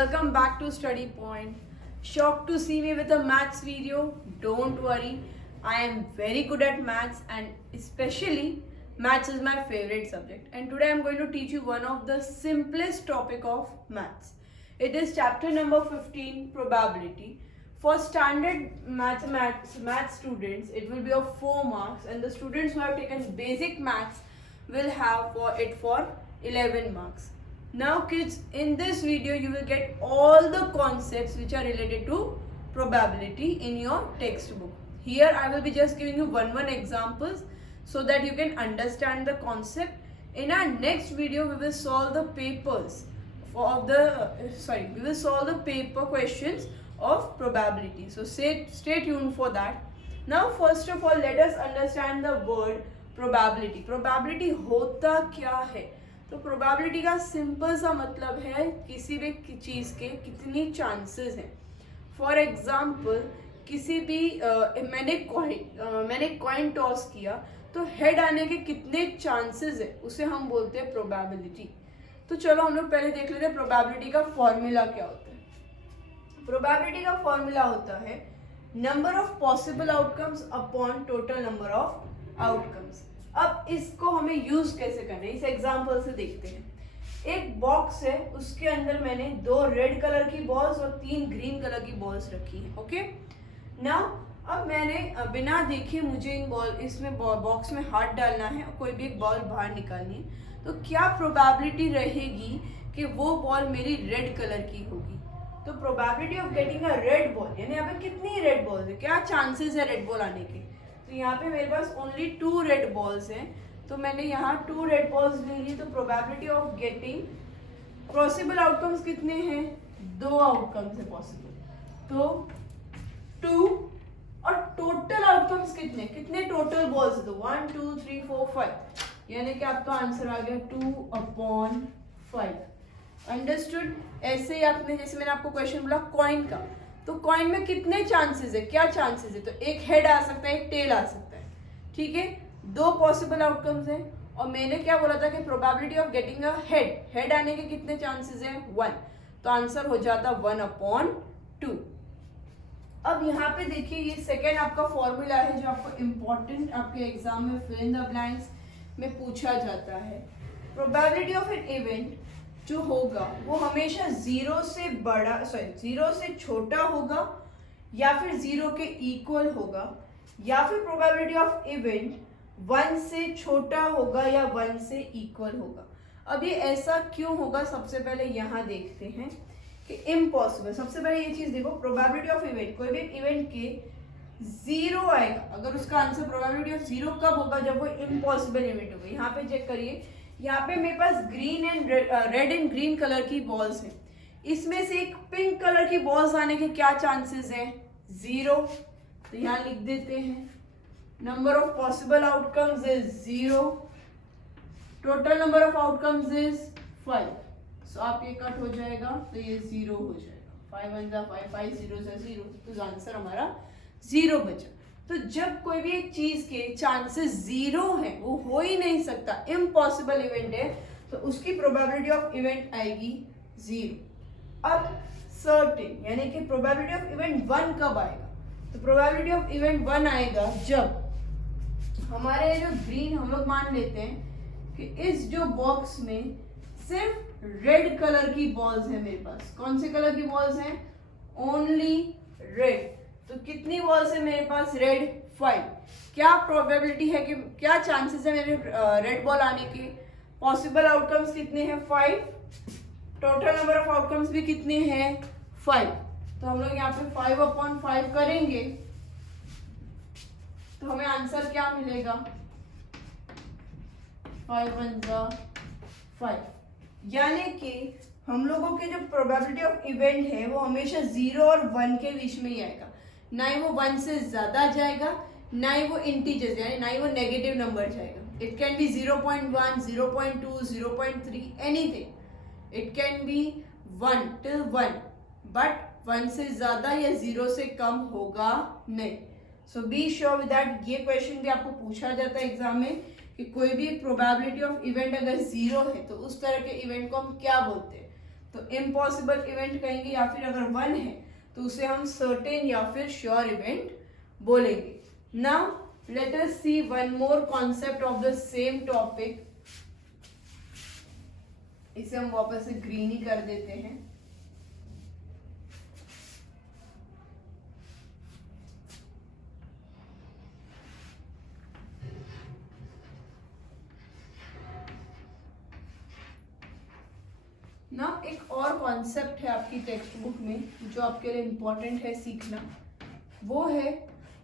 Welcome back to Study Point. Shocked to see me with a maths video? Don't worry, I am very good at maths and especially maths is my favorite subject. And today I am going to teach you one of the simplest topic of maths. It is chapter number 15, probability. For standard math students, it will be of 4 marks, and the students who have taken basic maths will have for 11 marks. Now kids, in this video you will get all the concepts which are related to probability in your textbook. Here I will be just giving you one examples so that you can understand the concept. In our next video we will solve the papers of the we will solve the paper questions of probability. So stay tuned for that. Now first of all let us understand the word probability. Probability होता क्या है? तो probability का simple सा मतलब है किसी भी चीज़ के कितनी चांसेस हैं. फॉर एग्जांपल किसी भी मैंने कॉइन टॉस किया तो हेड आने के कितने चांसेस है उसे हम बोलते हैं प्रोबेबिलिटी. तो चलो हम लोग पहले देख लेते हैं प्रोबेबिलिटी का फॉर्मूला क्या होता है. प्रोबेबिलिटी का फॉर्मूला होता है number of possible outcomes upon total number of outcomes. अब इसको हमें यूज कैसे करना है इस एग्जांपल से देखते हैं. एक बॉक्स है, उसके अंदर मैंने 2 रेड कलर की बॉल्स और 3 ग्रीन कलर की बॉल्स रखी है. ओके नाउ अब मैंने बिना देखे मुझे इसमें बॉक्स में हाथ डालना है और कोई भी एक बॉल बाहर निकालनी है. तो क्या प्रोबेबिलिटी रहेगी कि वो बॉल मेरी रेड कलर की होगी? तो probability of getting a red ball यानी यहाँ पे कितनी रेड बॉल्स है, क्या चांसेस है रेड बॉल आने के. तो यहाँ पे मेरे पास ओनली 2 रेड बॉल्स हैं, तो मैंने यहाँ 2 रेड बॉल्स ले ली. तो probability of getting possible outcomes कितने हैं? 2 आउटकम्स है पॉसिबल, तो 2. और टोटल आउटकम्स कितने टोटल बॉल्स है? तो 1 2 3 4 5 यानी कि आपका आंसर आ गया 2/5. अंडरस्टूड. ऐसे ही आपने जैसे मैंने आपको क्वेश्चन बोला कॉइन का, तो कॉइन में कितने चांसेस है, क्या चांसेस है? तो एक हेड आ सकता है, एक टेल आ सकता है. ठीक है, 2 पॉसिबल आउटकम्स हैं और मैंने क्या बोला था कि probability of getting a head आने के कितने चांसेस हैं? 1. तो आंसर हो जाता 1/2. अब यहाँ पे देखिए ये सेकेंड आपका फॉर्मूला है जो आपको इम्पोर्टेंट आपके एग्जाम में फिल इन द ब्लैंक्स में पूछा जाता है. प्रोबेबिलिटी ऑफ एन इवेंट जो होगा वो हमेशा 0 से छोटा होगा या फिर 0 के इक्वल होगा, या फिर प्रोबेबिलिटी ऑफ इवेंट 1 से छोटा होगा या 1 से इक्वल होगा. अब ये ऐसा क्यों होगा सबसे पहले यहाँ देखते हैं कि इम्पॉसिबल. सबसे पहले ये चीज देखो, प्रोबेबिलिटी ऑफ इवेंट, कोई भी इवेंट के 0 आएगा अगर उसका आंसर प्रोबेबिलिटी ऑफ 0 कब होगा? जब वो इम्पॉसिबल इवेंट होगा. यहाँ पे चेक करिए, यहाँ पे मेरे पास रेड एंड ग्रीन कलर की बॉल्स हैं. इसमें से एक पिंक कलर की बॉल्स आने के क्या चांसेस हैं? 0. तो यहाँ लिख देते हैं number of possible outcomes is 0, total number of outcomes is 5. सो आप ये कट हो जाएगा तो ये 0 हो जाएगा. 5 1 जा 5 5 0 जा 0, तो आंसर हमारा 0 बचा. तो जब कोई भी एक चीज के चांसेस 0 है, वो हो ही नहीं सकता, इम्पॉसिबल इवेंट है, तो उसकी प्रोबेबिलिटी ऑफ इवेंट आएगी 0. अब सर्टेन यानी कि प्रोबेबिलिटी ऑफ इवेंट 1 कब आएगा? तो प्रोबेबिलिटी ऑफ इवेंट 1 आएगा जब हमारे जो ग्रीन, हम लोग मान लेते हैं कि इस जो बॉक्स में सिर्फ रेड कलर की बॉल्स है मेरे पास. कौन से कलर की बॉल्स हैं? Only red. तो कितनी बॉल्स है मेरे पास? रेड 5. क्या प्रोबेबिलिटी है कि क्या चांसेस है मेरे रेड बॉल आने के? पॉसिबल आउटकम्स कितने हैं? 5. टोटल नंबर ऑफ आउटकम्स भी कितने हैं? 5. तो हम लोग यहाँ पे 5/5 करेंगे तो हमें आंसर क्या मिलेगा? 5 1 जा 5. यानी कि हम लोगों के जो प्रोबेबिलिटी ऑफ इवेंट है वो हमेशा 0 और 1 के बीच में ही आएगा. ना ही वो 1 से ज्यादा जाएगा, ना ही वो इंटीजर्स यानी ना ही वो नेगेटिव नंबर जाएगा. It can be 0.1 0.2 0.3 anything. It can be 1 till 1, but 1 से ज्यादा या 0 से कम होगा नहीं. सो बी श्योर विद दैट. ये क्वेश्चन भी आपको पूछा जाता है एग्जाम में कि कोई भी प्रोबेबिलिटी ऑफ इवेंट अगर 0 है तो उस तरह के इवेंट को हम क्या बोलते हैं? तो इम्पॉसिबल इवेंट कहेंगे, या फिर अगर 1 है तो उसे हम सर्टेन या फिर श्योर इवेंट बोलेंगे. Now let us see one more concept of the same topic. इसे हम वापस से ग्रीन ही कर देते हैं. ना एक और कॉन्सेप्ट है आपकी टेक्स्ट बुक में जो आपके लिए इम्पोर्टेंट है सीखना, वो है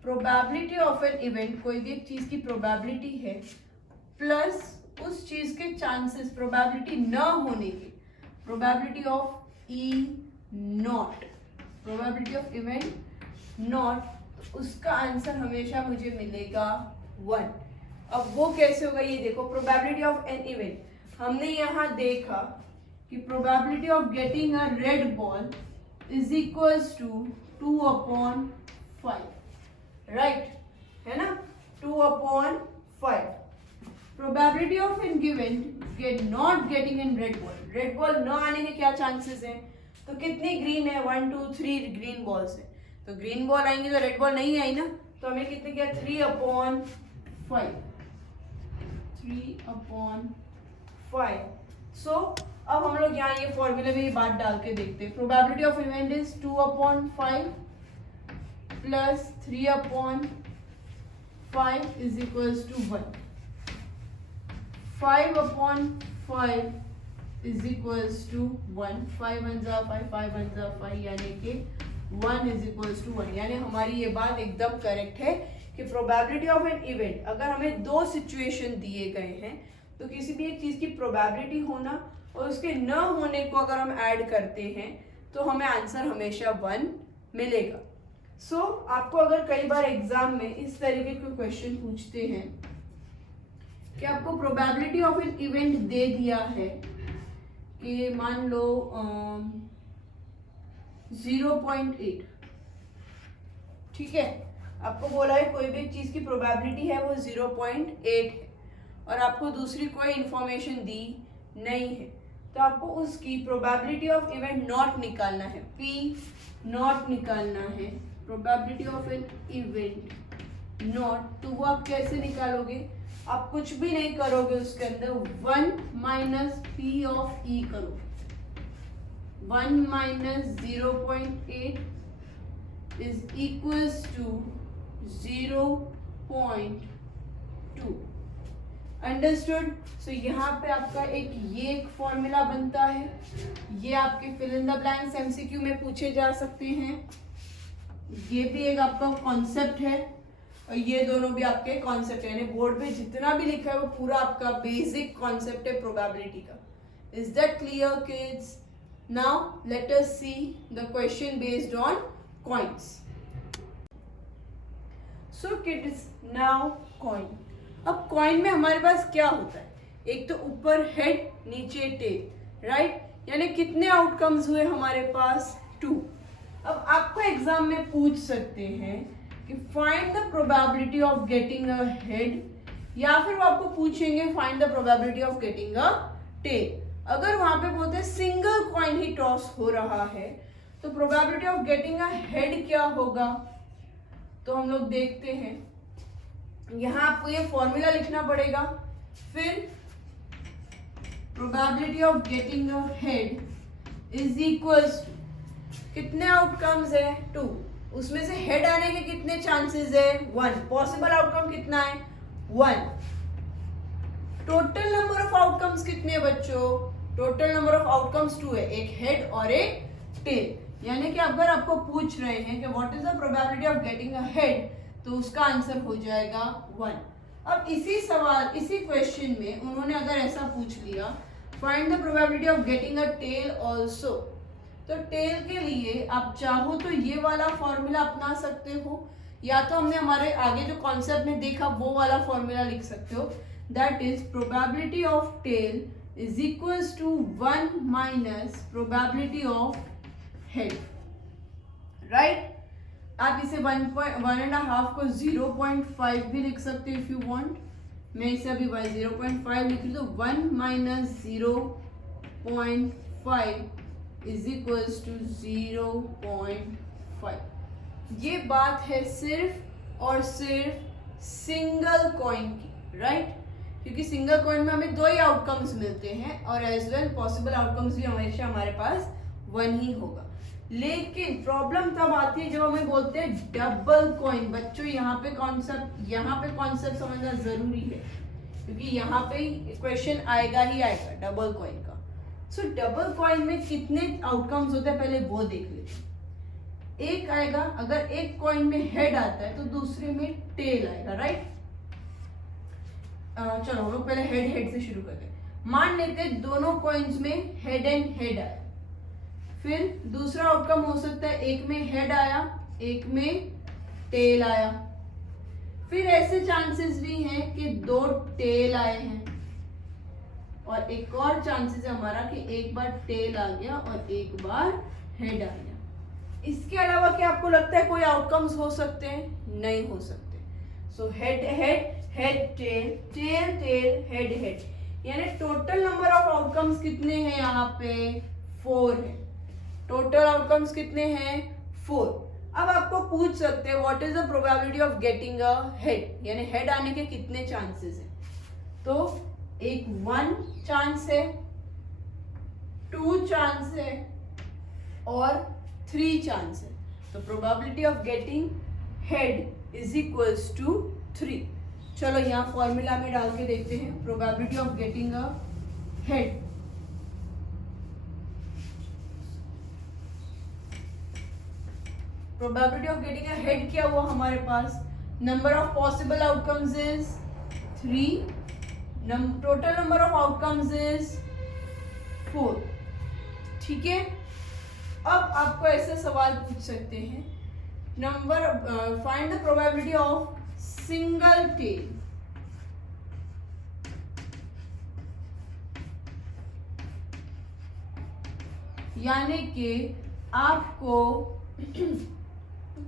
प्रोबेबिलिटी ऑफ एन इवेंट. कोई भी एक चीज की प्रोबेबिलिटी है प्लस उस चीज के चांसेस, प्रोबेबिलिटी न होने की, probability of E not, probability of event not, उसका आंसर हमेशा मुझे मिलेगा 1. अब वो कैसे होगा ये देखो. प्रोबेबिलिटी ऑफ एन इवेंट, हमने यहाँ देखा कि probability of getting a red ball is equals to 2/5, right, है ना, 2/5. Probability of an given get not getting an red ball, red ball न आने के क्या चांसेस हैं, तो कितनी ग्रीन है, 1 2 3 ग्रीन बॉल्स है, तो ग्रीन बॉल आएंगी तो रेड बॉल नहीं आई ना, तो हमें कितने क्या 3/5, 3/5. सो अब हम लोग यहाँ ये फॉर्मूले में ये बात डाल के देखते हैं. Probability of event is 2/5 plus 3/5 is equals to 1. 5/5 is equals to 1. 5 1 जा 5, 5 1 जा 5, यानी कि 1 इज इक्वल्स टू 1. यानी हमारी ये बात एकदम करेक्ट है कि प्रोबेबिलिटी ऑफ एन इवेंट, अगर हमें 2 सिचुएशन दिए गए हैं तो किसी भी एक चीज की प्रोबेबिलिटी होना और उसके न होने को अगर हम ऐड करते हैं तो हमें आंसर हमेशा 1 मिलेगा. सो आपको अगर कई बार एग्जाम में इस तरीके के क्वेश्चन पूछते हैं कि आपको प्रोबेबिलिटी ऑफ एन इवेंट दे दिया है कि मान लो 0.8, ठीक है, आपको बोला है कोई भी चीज की प्रोबेबिलिटी है वो 0.8 है और आपको दूसरी कोई इंफॉर्मेशन दी नहीं है, तो आपको उसकी प्रोबेबिलिटी ऑफ इवेंट नॉट निकालना है, P नॉट निकालना है, probability of an event not. तो वो आप कैसे निकालोगे, आप कुछ भी नहीं करोगे, उसके अंदर 1 माइनस P ऑफ E करो. 1 minus 0.8 is equals to 0.2. Understood. So यहाँ पे आपका एक फॉर्मूला बनता है, ये आपके fill in the blanks MCQ में पूछे जा सकते हैं. ये भी एक आपका कॉन्सेप्ट है और ये दोनों भी आपके कॉन्सेप्ट है, यानी बोर्ड पे जितना भी लिखा है वो पूरा आपका बेसिक कॉन्सेप्ट है प्रोबेबिलिटी का. Is that clear kids? Now let us see the question based on coins. So kids, now coin. अब कॉइन में हमारे पास क्या होता है, एक तो ऊपर हेड नीचे टेल, राइट, यानी कितने आउटकम्स हुए हमारे पास 2. अब आपको एग्जाम में पूछ सकते हैं कि find the probability of getting a head, या फिर वो आपको पूछेंगे find the probability of getting a tail. अगर वहां पे बोलते हैं सिंगल कॉइन ही टॉस हो रहा है तो probability of getting a head क्या होगा, तो हम लोग देखते हैं. यहाँ आपको ये फॉर्मूला लिखना पड़ेगा, फिर probability of getting a head is equals to कितने आउटकम्स है 2, उसमें से हेड आने के कितने चांसेस है 1, पॉसिबल आउटकम कितना है 1. टोटल नंबर ऑफ आउटकम्स कितने बच्चों, टोटल नंबर ऑफ आउटकम्स 2 है, एक हेड और एक टेल. यानी कि अगर आपको पूछ रहे हैं कि what is the probability of getting a head, तो उसका आंसर हो जाएगा 1. अब इसी क्वेश्चन में उन्होंने अगर ऐसा पूछ लिया find the probability of getting a tail also, तो टेल के लिए आप चाहो तो ये वाला फॉर्मूला अपना सकते हो, या तो हमने हमारे आगे जो कॉन्सेप्ट में देखा वो वाला फॉर्मूला लिख सकते हो, that is probability of tail is equals to 1 minus probability of head, right. आप इसे 1.5 को 0.5 भी लिख सकते हो इफ यू वांट. मैं इसे अभी 0.5 लिख रही हूँ, तो 1 माइनस 0.5 इज इक्वल्स टू 0.5। ये बात है सिर्फ और सिर्फ सिंगल कॉइन की, राइट? क्योंकि सिंगल कॉइन में हमें 2 ही आउटकम्स मिलते हैं और एज वेल पॉसिबल आउटकम्स भी हमेशा हमारे पास 1 ही होगा। लेकिन प्रॉब्लम तब आती है जब हमें बोलते हैं डबल कॉइन। बच्चों यहाँ पे कॉन्सेप्ट समझना जरूरी है, क्योंकि यहाँ पे क्वेश्चन आएगा ही आएगा डबल कॉइन का। सो डबल कॉइन में कितने आउटकम्स होते हैं पहले वो देख लेते हैं। एक आएगा, अगर एक कॉइन में हेड आता है तो दूसरे में टेल आएगा, राइट? चलो हम लोग पहले हेड से शुरू करते हैं। मान लेते हैं दोनों कॉइन्स में हेड एंड हेड आया, फिर दूसरा आउटकम हो सकता है एक में हेड आया, एक में टेल आया। फिर ऐसे चांसेस भी हैं कि 2 टेल आए हैं, और एक और चांसेस है हमारा कि एक बार टेल आ गया और एक बार हेड आ गया। इसके अलावा क्या आपको लगता है कोई आउटकम्स हो सकते हैं? नहीं हो सकते। So head head head tail tail tail head head, यानी टोटल नंबर ऑफ आउटकम्स कितने हैं यहाँ पे? 4 है। टोटल आउटकम्स कितने हैं? 4। अब आपको पूछ सकते हैं what is the probability of getting a head, यानी हेड आने के कितने चांसेस हैं? तो एक 1 चांस है, 2 चांस है और 3 चांस है। तो probability of getting head is equals to 3। चलो यहाँ फॉर्मूला में डाल के देखते हैं probability of getting a head. Probability of getting a head क्या हुआ हमारे पास? Number of possible outcomes is 3, total number of outcomes is 4। ठीक है, अब आपको ऐसे सवाल पूछ सकते हैं, find the probability of single tail. यानी कि आपको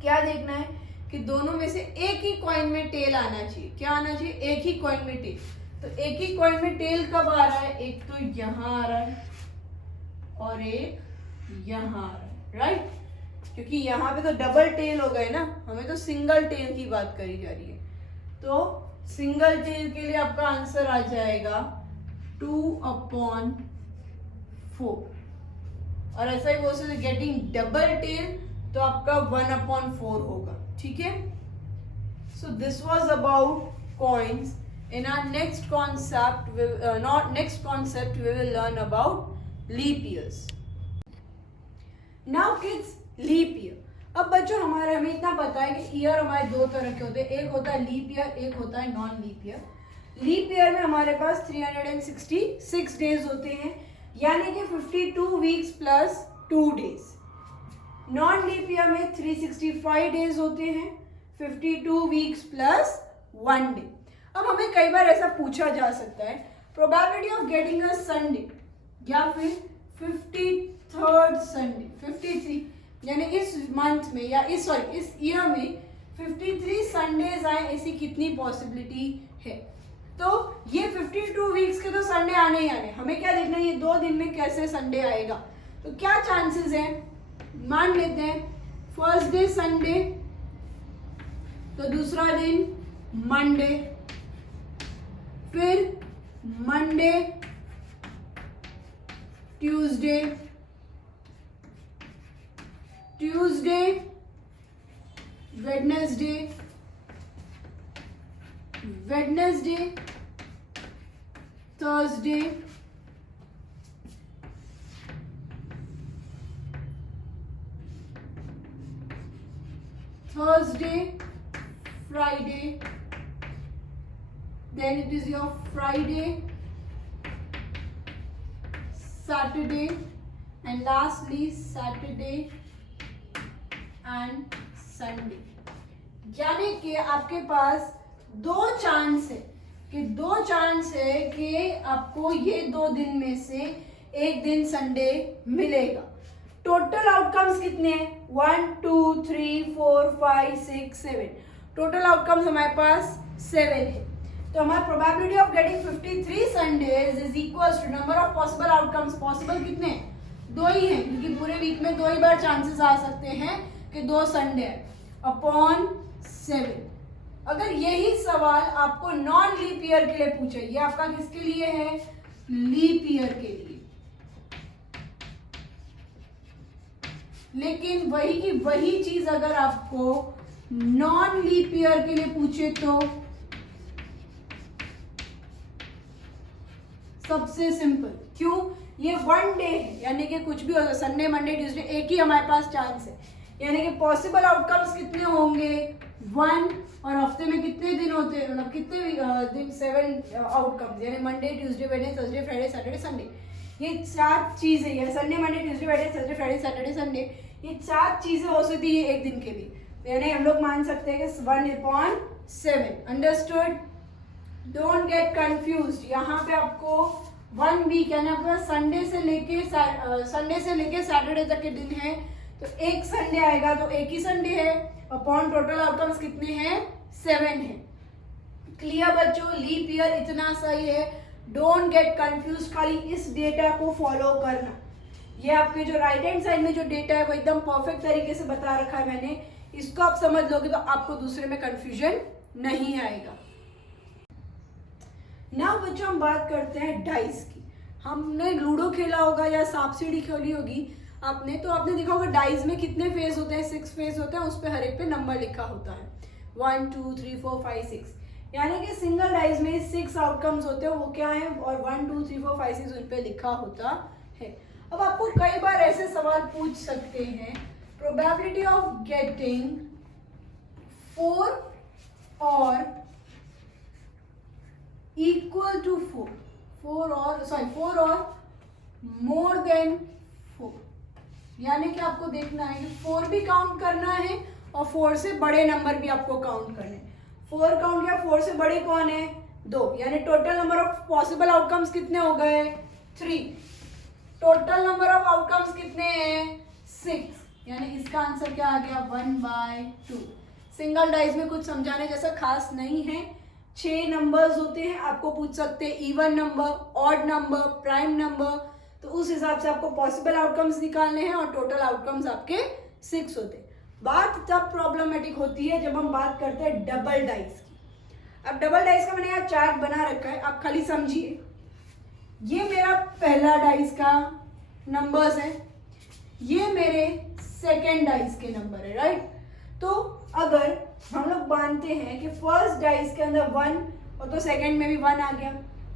क्या देखना है कि दोनों में से एक ही कॉइन में टेल आना चाहिए। क्या आना चाहिए? एक ही कॉइन में टेल। तो एक ही कॉइन में टेल कब आ रहा है? एक तो यहां आ रहा है और एक यहां आ रहा है, राइट? क्योंकि यहाँ पे तो डबल टेल हो गए ना, हमें तो सिंगल टेल की बात करी जा रही है। तो सिंगल टेल के लिए आपका आंसर आ जाएगा 2/4। और ऐसा ही बोल सकते गेटिंग डबल टेल तो आपका 1/4 होगा। ठीक है, so this was about coins. In our next concept, we will learn about leap years. Now kids, leap year. अब बच्चों हमें इतना पता है कि ईयर हमारे 2 तरह के होते हैं, एक होता है लीप ईयर, एक होता है non leap year. Leap year में हमारे पास 366 डेज होते हैं, यानी कि 52 weeks plus 2 days. Non leap year में 365 डेज होते हैं, 52 वीक्स प्लस 1 डे। अब हमें कई बार ऐसा पूछा जा सकता है probability of getting a Sunday या फिर 53rd संडे, 53 यानी इस मंथ में या इस ईयर में 53 संडेज आए, ऐसी कितनी पॉसिबिलिटी है? तो ये 52 वीक्स के तो संडे आने ही आने। हमें क्या देखना है ये 2 दिन में कैसे संडे आएगा। तो क्या चांसेस हैं? मान लेते हैं फर्स्ट डे संडे, तो दूसरा दिन मंडे, फिर Monday, Tuesday, Wednesday, Thursday, Friday, then it is your Friday, Saturday, and lastly Saturday and Sunday। यानी कि आपके पास 2 चांस है कि आपको ये 2 दिन में से एक दिन संडे मिलेगा। टोटल आउटकम्स कितने हैं? 1 2 3 4 5 6 7। टोटल आउटकम्स हमारे पास 7 है। तो हमारा probability of getting 53 Sundays is equal to number of possible outcomes. Possible कितने? दो ही है, क्योंकि पूरे वीक में 2 ही बार चांसेस आ सकते हैं कि 2 संडे है, अपॉन 7। अगर यही सवाल आपको नॉन लीप ईयर के लिए पूछे, ये आपका किसके लिए है? लीप ईयर के लिए। लेकिन वही की वही चीज अगर आपको नॉन लीप ईयर के लिए पूछे तो सबसे सिंपल, क्यों? ये 1 डे है, यानी कि कुछ भी हो सकता है, संडे मंडे ट्यूसडे, एक ही हमारे पास चांस है, यानी कि पॉसिबल आउटकम्स कितने होंगे? 1। और हफ्ते में कितने दिन होते हैं, मतलब कितने दिन? 7 आउटकम्स, यानी Monday Tuesday Wednesday Thursday Friday Saturday Sunday. ये 4 चीजें, यानी Sunday Monday Tuesday Wednesday Thursday Friday Saturday Sunday, ये 4 चीजें हो सकती है एक दिन के लिए, यानी हम लोग मान सकते हैं कि 1/7। अंडरस्टूड? Don't get confuse. यहाँ पे आपको 1 वीक यानी आपके पास संडे से लेके सैटरडे तक के दिन है, तो एक संडे आएगा तो एक ही संडे है, अपॉन टोटल आउटकम्स कितने हैं? 7 है। क्लियर बच्चों? लीप ईयर इतना सही है, डोंट गेट कंफ्यूज, खाली इस डेटा को फॉलो करना। ये आपके जो राइट हैंड साइड में जो डेटा है वो एकदम परफेक्ट तरीके से बता रखा है मैंने, इसको आप समझ लोगे तो आपको दूसरे में कंफ्यूजन नहीं आएगा। नाउ बच्चों हम बात करते हैं डाइस की। हमने लूडो खेला होगा या सांप सीढ़ी खेली होगी आपने, तो आपने देखा होगा डाइस में कितने फेस होते हैं? 6 फेस होते हैं, उस पर हर एक पे नंबर लिखा होता है, 1 2 3 4 5 6, यानी कि सिंगल डाइस में 6 आउटकम्स होते हैं, वो क्या है? और 1 2 3 4 5 6 उन पे लिखा होता है। अब आपको कई बार ऐसे सवाल पूछ सकते हैं, प्रोबेबिलिटी ऑफ गेटिंग 4 और इक्वल टू 4 और मोर देन 4, यानी कि आपको देखना है कि 4 भी काउंट करना है और 4 से बड़े नंबर भी आपको काउंट करने हैं। 4 काउंट किया, 4 से बड़े कौन है? 2, यानी total number of possible outcomes कितने हो गए? 3। टोटल नंबर ऑफ आउटकम्स कितने हैं? 6, यानी इसका आंसर क्या आ गया? 1/2। सिंगल डाइस में कुछ समझाने जैसा खास नहीं है, 6 नंबर्स होते हैं, आपको पूछ सकते हैं even number, odd number, prime number, तो उस हिसाब से आपको पॉसिबल आउटकम्स निकालने हैं और टोटल आउटकम्स आपके 6 होते हैं। बात तब प्रॉब्लमेटिक होती है जब हम बात करते हैं डबल डाइस की। अब डबल डाइस का मैंने यहाँ चार्ट बना रखा है, आप खाली समझिए। ये मेरा पहला डाइस का नंबर्स है, ये मेरे सेकेंड डाइस के नंबर है, राइट? तो अगर हम लोग मानते हैं कि फर्स्ट डाइस के अंदर 1 और तो सेकंड में भी 1 आ गया,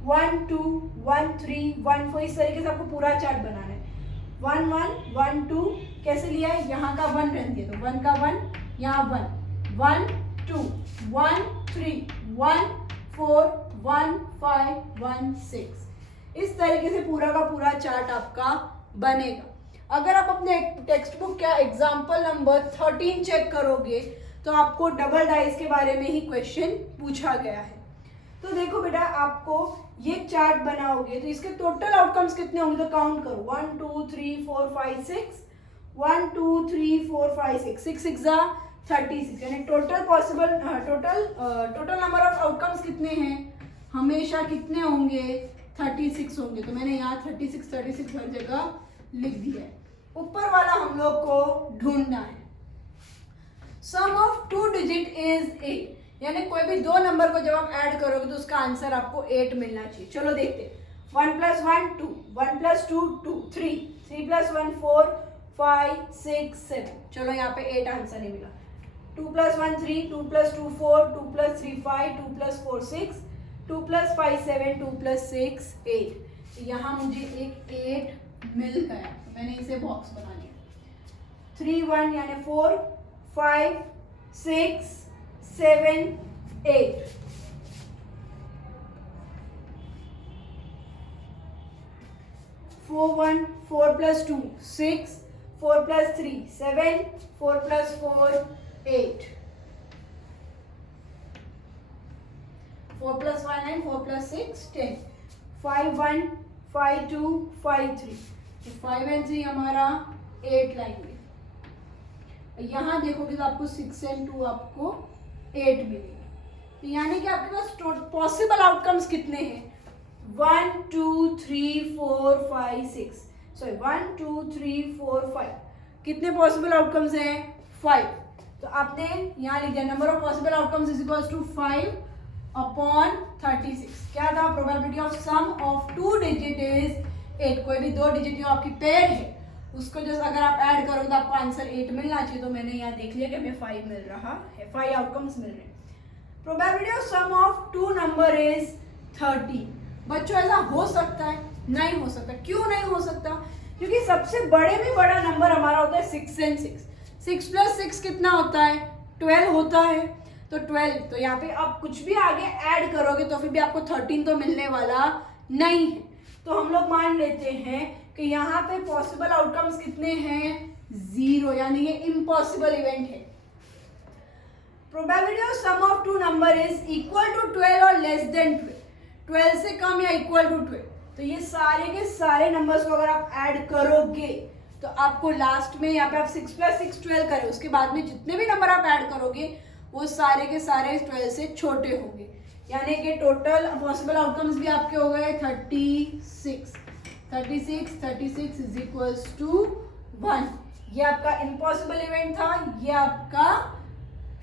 1 2 1 3 1 4, इस तरीके से आपको पूरा चार्ट बनाना है। 1 1 1 2 कैसे लिया है? यहाँ का 1 रख दिया, तो 1 का 1, यहाँ 1 1 2 1 3 1 4 1 5 1 6, इस तरीके से पूरा का पूरा चार्ट आपका बनेगा। अगर आप अपने टेक्स्ट बुक का एग्जाम्पल नंबर 13 चेक करोगे तो आपको डबल डाइस के बारे में ही क्वेश्चन पूछा गया है। तो देखो बेटा, आपको ये चार्ट बनाओगे तो इसके टोटल आउटकम्स कितने होंगे? तो काउंट करो, 1 2 3 4 5 6, 1 2 3 4 5 6, 6 6 जा 36, यानी total possible total number of outcomes कितने हैं? हमेशा कितने होंगे? 36 होंगे। तो मैंने यहाँ 36 हर जगह लिख दिया है। ऊपर वाला हम लोग को ढूंढना है। सम ऑफ 2 डिजिट इज 8, यानी कोई भी 2 नंबर को जब आप ऐड करोगे तो उसका आंसर आपको 8 मिलना चाहिए। चलो देखते हैं। 1 + 1 2, 1 + 2 2, 3 3 + 1 4 5 6 7, चलो यहाँ पे 8 आंसर नहीं मिला। 2 + 1 3, 2 + 2 4, 2 + 3 5, 2 + 4 6, 2 + 5 7, 2 + 6 8, यहाँ मुझे एक 8 मिल गया, तो मैंने इसे बॉक्स बना लिया। 3 1 यानी 4 5 6 7 8, 4 1 4 + 2 6, 4 + 3 7, 4 + 4 8, 4 + 1 and 4 + 6 10, 5 1 5 2 5 3, 5 and 3 हमारा 8 लाएंगे। यहाँ देखोगे तो आपको 6 and 2 आपको 8 मिलेगा। तो यानी कि आपके पास पॉसिबल आउटकम्स कितने हैं? 1 2 3 4 5 6, सॉरी 1 2 3 4 5, कितने पॉसिबल आउटकम्स हैं? 5। तो आपने यहाँ लिख दिया number of possible outcomes is equals to 5/36। क्या था? Probability of sum of 2 digit is 8। कोई भी 2 डिजिट जो आपकी पेयर है उसको जो अगर आप ऐड करो तो आपको आंसर 8 मिलना चाहिए। तो मैंने यहाँ देख लिया कि हमें 5 मिल रहा है, 5 आउटकम्स मिल रहे हैं। Probability of sum of 2 number is 30। बच्चों ऐसा हो सकता है? नहीं हो सकता। क्यों नहीं हो सकता? क्योंकि सबसे बड़े में बड़ा नंबर हमारा होता है 6 and 6। 6 + 6 कितना होता है? 12 होता है। तो 12, तो यहाँ पे आप कुछ भी आगे ऐड करोगे तो फिर भी आपको 13 तो मिलने वाला नहीं है। तो हम लोग मान लेते हैं कि यहाँ पे पॉसिबल आउटकम्स कितने हैं? 0, यानी ये इम्पॉसिबल इवेंट है। Probability of sum of 2 number is equal to 12 और लेस देन 12। 12 से कम या इक्वल टू 12। तो ये सारे के सारे नंबर्स को अगर आप ऐड करोगे तो आपको लास्ट में यहाँ पे आप 6 + 6 12 करें, उसके बाद में जितने भी नंबर आप ऐड करोगे वो सारे के सारे 12 से छोटे होंगे। यानी कि टोटल पॉसिबल आउटकम्स भी आपके हो गए 36। 36 इज इक्वल्स टू 1। ये आपका इम्पॉसिबल इवेंट था, ये आपका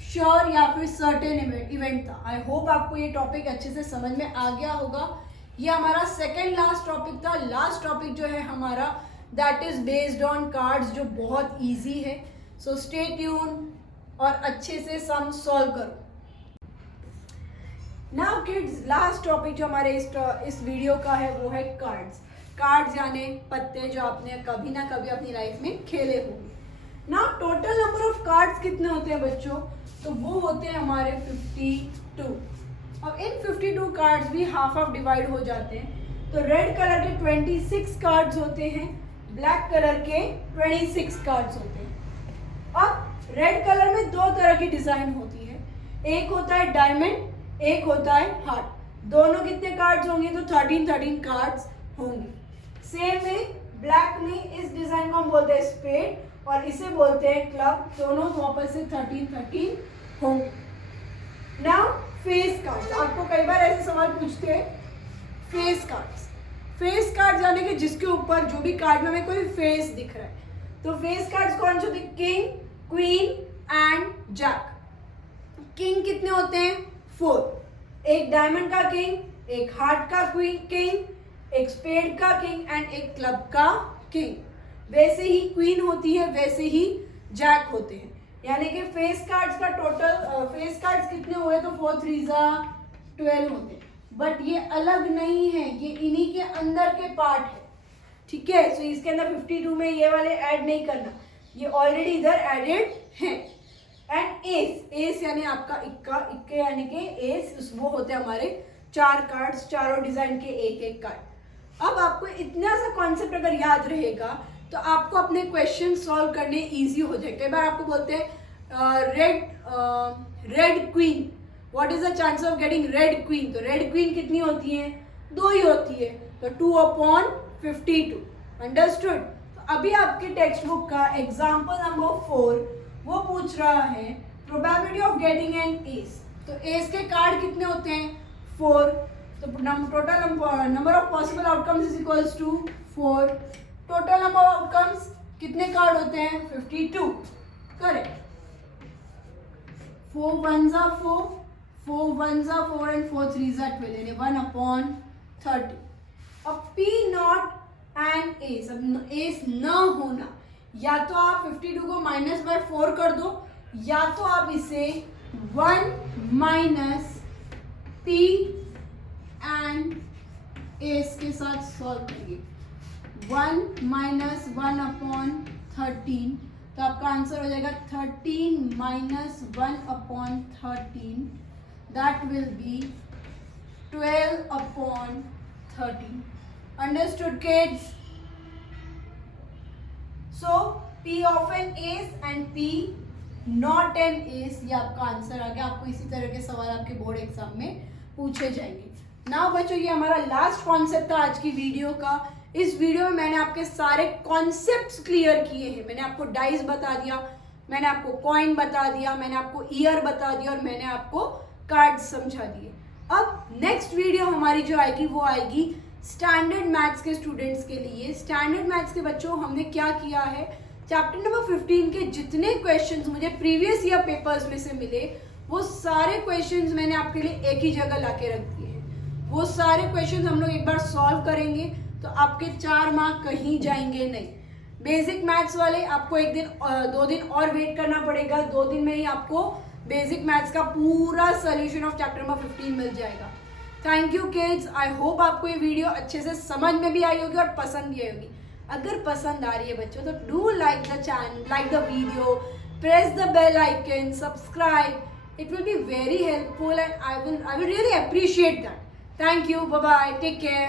श्योर या फिर सर्टेन इवेंट था। आई होप आपको ये टॉपिक अच्छे से समझ में आ गया होगा। ये हमारा सेकेंड लास्ट टॉपिक था। लास्ट टॉपिक जो है हमारा that is based on cards, जो बहुत ईजी है। सो स्टे ट्यून और अच्छे से सम सॉल्व करो। नाउ किड्स, लास्ट टॉपिक जो हमारे इस वीडियो का है वो है कार्ड्स। कार्ड्स यानी पत्ते जो आपने कभी ना कभी अपनी लाइफ में खेले होंगे। Now total number of cards कितने होते हैं बच्चों? तो वो होते हैं हमारे 52। अब इन 52 कार्ड्स भी हाफ हाफ डिवाइड हो जाते हैं। तो रेड कलर के 26 कार्ड्स होते हैं, ब्लैक कलर के 26 कार्ड्स होते हैं। अब रेड कलर में 2 तरह की डिजाइन होती है, एक होता है डायमंड, एक होता है हार्ट। दोनों कितने कार्ड्स होंगे? तो 13 कार्ड्स होंगे। सेम में ब्लैक में इस डिजाइन को हम बोलते हैं स्पेड और इसे बोलते हैं क्लब। दोनों वापस से 13 होंगे। नाउ फेस कार्ड्स, आपको कई बार ऐसे सवाल पूछते हैं। फेस कार्ड्स यानी कि जिसके ऊपर जो भी कार्ड में हमें कोई फेस दिख रहा है। तो फेस कार्ड्स कौन से होते हैं? King, queen and jack. King कितने होते हैं? 4। एक डायमंड का किंग, एक हार्ट का किंग, एक स्पेड का किंग एंड एक क्लब का किंग। वैसे ही क्वीन होती है, वैसे ही जैक होते हैं। यानी कि फेस कार्ड्स का टोटल फेस कार्ड्स कितने हुए? तो 4 3 12 होते हैं। बट ये अलग नहीं है, ये इन्हीं के अंदर के पार्ट है। ठीक है, सो इसके अंदर 52 में ये वाले ऐड नहीं करना, ये ऑलरेडी इधर एडेड है। एंड एस यानी आपका इक्के यानी कि एस, वो होते हैं हमारे 4 कार्ड्स, चारों डिजाइन के एक कार्ड। अब आपको इतना सा कॉन्सेप्ट अगर याद रहेगा तो आपको अपने क्वेश्चन सॉल्व करने इजी हो जाए। कई बार आपको बोलते हैं red queen, what is the chance of getting red queen? तो रेड क्वीन कितनी होती है? 2 ही होती है, तो 2/52। अंडरस्टूड? तो अभी आपके टेक्स्ट बुक का एग्जाम्पल नंबर 4 वो पूछ रहा है probability of getting an ace. तो एस के कार्ड कितने होते हैं? 4। तो total number of possible outcomes is equals to 4। Total number of outcomes कितने कार्ड होते हैं? 52। Correct. 4 1s are 4, 4 1s are 4 and 4 3s are 12, यानी 1/30। अब P नॉट एंड एस, अब एस न होना, या तो आप 52 को -/4 कर दो, या तो आप इसे 1 - P एंड एस के साथ सॉल्व करिए। 1 - 1/13, तो आपका आंसर हो जाएगा 13 - 1/13, that will be 12/13। Understood kids? So P of an ace and P not an ace, ये आपका आंसर आ गया। आपको इसी तरह के सवाल आपके बोर्ड एग्जाम में पूछे जाएंगे। नाउ बच्चों, ये हमारा लास्ट कॉन्सेप्ट था आज की वीडियो का। इस वीडियो में मैंने आपके सारे कॉन्सेप्ट्स क्लियर किए हैं। मैंने आपको डाइस बता दिया, मैंने आपको कॉइन बता दिया, मैंने आपको ईयर बता दिया और मैंने आपको कार्ड समझा दिए। अब नेक्स्ट वीडियो हमारी जो आएगी वो आएगी स्टैंडर्ड मैथ्स के स्टूडेंट्स के लिए। स्टैंडर्ड मैथ्स के बच्चों, हमने क्या किया है, चैप्टर नंबर 15 के जितने क्वेश्चंस मुझे प्रीवियस ईयर पेपर्स में से मिले, वो सारे क्वेश्चंस मैंने आपके लिए एक ही जगह लाके रख दिए हैं। वो सारे क्वेश्चंस हम लोग एक बार सॉल्व करेंगे तो आपके 4 मार्क कहीं जाएंगे नहीं। बेसिक मैथ्स वाले आपको 2 दिन और वेट करना पड़ेगा। 2 दिन में ही आपको बेसिक मैथ्स का पूरा सोल्यूशन ऑफ चैप्टर नंबर 15 मिल जाएगा। Thank you kids. I hope आपको ये वीडियो अच्छे से समझ में भी आई होगी और पसंद भी आई होगी। अगर पसंद आ रही है बच्चों तो do like the channel, like the video, press the bell icon, subscribe. It will be very helpful and I will really appreciate that. Thank you. Bye bye. Take care.